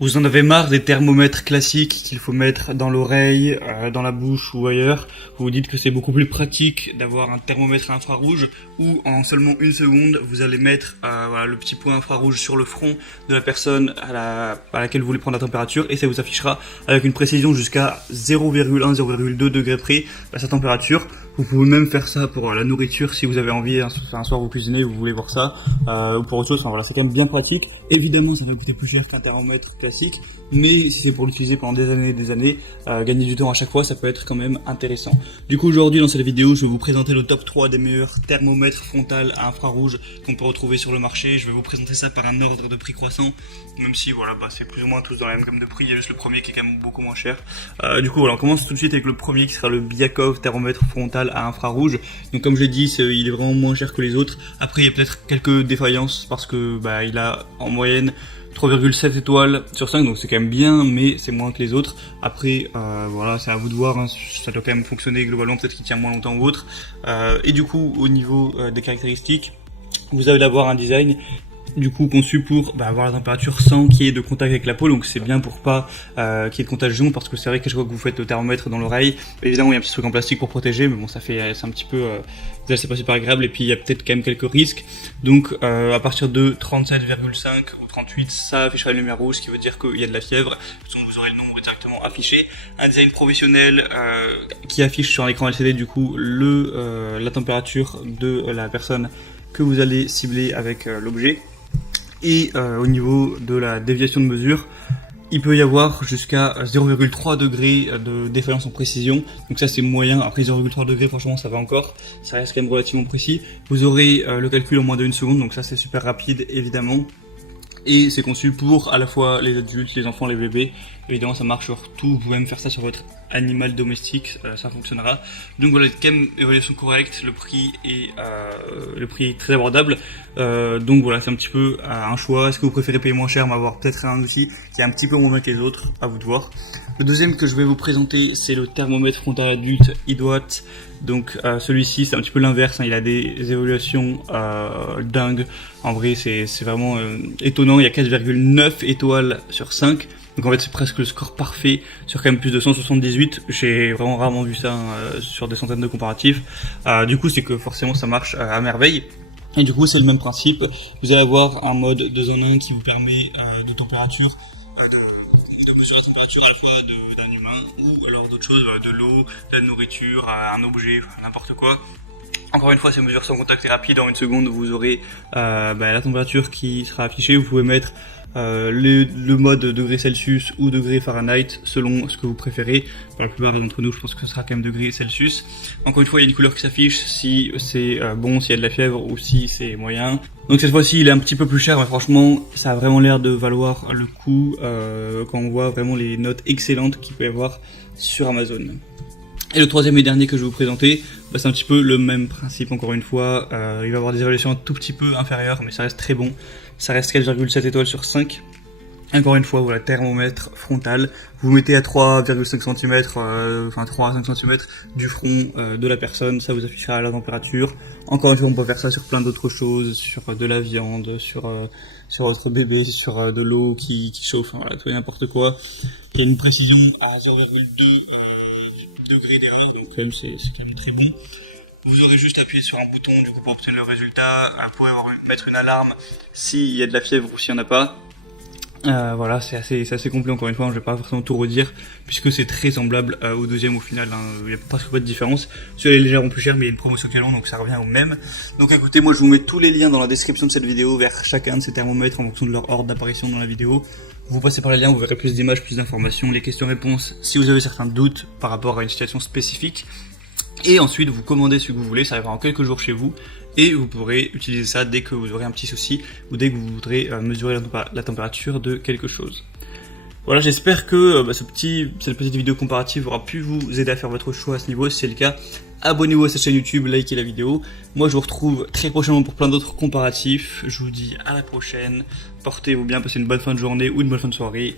Vous en avez marre des thermomètres classiques qu'il faut mettre dans l'oreille, dans la bouche ou ailleurs. Vous vous dites que c'est beaucoup plus pratique d'avoir un thermomètre infrarouge où en seulement une seconde vous allez mettre voilà, le petit point infrarouge sur le front de la personne à laquelle vous voulez prendre la température et ça vous affichera avec une précision jusqu'à 0,1-0,2 degrés près sa température. Vous pouvez même faire ça pour la nourriture si vous avez envie, un soir vous cuisinez, vous voulez voir ça, ou pour autre chose, enfin voilà, c'est quand même bien pratique. Évidemment, ça va coûter plus cher qu'un thermomètre classique, mais si c'est pour l'utiliser pendant des années, gagner du temps à chaque fois, ça peut être quand même intéressant. Du coup, aujourd'hui, dans cette vidéo, je vais vous présenter le top 3 des meilleurs thermomètres frontal à infrarouge qu'on peut retrouver sur le marché. Je vais vous présenter ça par un ordre de prix croissant, même si voilà, c'est plus ou moins tous dans la même gamme de prix, il y a juste le premier qui est quand même beaucoup moins cher. Du coup, voilà, on commence tout de suite avec le premier qui sera le Biakov thermomètre frontal à infrarouge. Donc comme je l'ai dit, il est vraiment moins cher que les autres. Après, il y a peut-être quelques défaillances parce que il a en moyenne 3,7 étoiles sur 5, donc c'est quand même bien, mais c'est moins que les autres. Après, voilà, c'est à vous de voir, hein, ça doit quand même fonctionner globalement, peut-être qu'il tient moins longtemps ou autre. Et du coup, au niveau des caractéristiques, vous allez avoir un design du coup conçu pour avoir la température sans qu'il y ait de contact avec la peau, donc c'est bien pour pas qu'il y ait de contagion, parce que c'est vrai que chaque fois que vous faites le thermomètre dans l'oreille, évidemment il y a un petit truc en plastique pour protéger, mais bon c'est un petit peu déjà c'est pas super agréable, et puis il y a peut-être quand même quelques risques. Donc à partir de 37,5 ou 38, ça affichera une lumière rouge, ce qui veut dire qu'il y a de la fièvre, donc vous aurez le nombre directement affiché. Un design professionnel qui affiche sur un écran LCD du coup la température de la personne que vous allez cibler avec l'objet. Et au niveau de la déviation de mesure, il peut y avoir jusqu'à 0,3 degrés de défaillance en précision, donc ça c'est moyen. Après 0,3 degrés, franchement ça va encore, ça reste quand même relativement précis. Vous aurez le calcul en moins d'1 seconde, donc ça c'est super rapide évidemment. Et c'est conçu pour à la fois les adultes, les enfants, les bébés. Évidemment ça marche sur tout, vous pouvez même faire ça sur votre animal domestique, ça fonctionnera. Donc voilà, quand même évaluation correcte, le prix est très abordable. Donc voilà, c'est un petit peu un choix. Est-ce que vous préférez payer moins cher mais avoir peut-être un outil qui est un petit peu moins bien que les autres, à vous de voir. Le deuxième que je vais vous présenter, c'est le thermomètre frontal adulte iDOAT. Donc celui-ci c'est un petit peu l'inverse, hein, il a des évaluations dingues. En vrai c'est vraiment étonnant, il y a 4,9 étoiles sur 5. Donc en fait c'est presque le score parfait sur quand même plus de 178. J'ai vraiment rarement vu ça sur des centaines de comparatifs. Du coup c'est que forcément ça marche à merveille. Et du coup c'est le même principe, vous allez avoir un mode 2 en 1 qui vous permet de température, de mesurer la température à la fois d'un humain ou alors d'autres choses, de l'eau, de la nourriture, un objet, n'importe quoi. Encore une fois, ces mesures sans contact et rapide, en une seconde vous aurez la température qui sera affichée. Vous pouvez mettre le mode degrés Celsius ou degrés Fahrenheit selon ce que vous préférez. Pour la plupart d'entre nous, je pense que ce sera quand même degrés Celsius. Encore une fois, il y a une couleur qui s'affiche si c'est bon, s'il y a de la fièvre ou si c'est moyen. Donc cette fois-ci, il est un petit peu plus cher, mais franchement, ça a vraiment l'air de valoir le coup quand on voit vraiment les notes excellentes qu'il peut y avoir sur Amazon. Et le troisième et dernier que je vais vous présenter, c'est un petit peu le même principe encore une fois. Il va avoir des évaluations un tout petit peu inférieures, mais ça reste très bon. Ça reste 4,7 étoiles sur 5. Encore une fois, voilà, thermomètre frontal. Vous mettez à 3,5 cm, 3 à 5 cm du front de la personne, ça vous affichera la température. Encore une fois, on peut faire ça sur plein d'autres choses, sur de la viande, sur votre bébé, sur de l'eau qui chauffe, voilà, tout et n'importe quoi. Il y a une précision à 0,2 degrés d'erreur, donc quand même c'est quand même très bon. Vous aurez juste appuyé sur un bouton du coup pour obtenir le résultat. Vous pouvez mettre une alarme s'il y a de la fièvre ou s'il n'y en a pas. Voilà, c'est assez complet encore une fois, je vais pas forcément tout redire puisque c'est très semblable au deuxième au final, hein. Il n'y a presque pas de différence. Celui-là est légèrement plus cher mais il y a une promotion qui est longue donc ça revient au même. Donc écoutez, moi je vous mets tous les liens dans la description de cette vidéo vers chacun de ces thermomètres en fonction de leur ordre d'apparition dans la vidéo. Vous passez par les liens, vous verrez plus d'images, plus d'informations, les questions-réponses si vous avez certains doutes par rapport à une situation spécifique. Et ensuite vous commandez ce que vous voulez, ça arrivera en quelques jours chez vous et vous pourrez utiliser ça dès que vous aurez un petit souci ou dès que vous voudrez mesurer la température de quelque chose. Voilà, j'espère que cette petite vidéo comparative aura pu vous aider à faire votre choix à ce niveau. Si c'est le cas, abonnez-vous à cette chaîne YouTube, likez la vidéo. Moi je vous retrouve très prochainement pour plein d'autres comparatifs. Je vous dis à la prochaine, portez-vous bien, passez une bonne fin de journée ou une bonne fin de soirée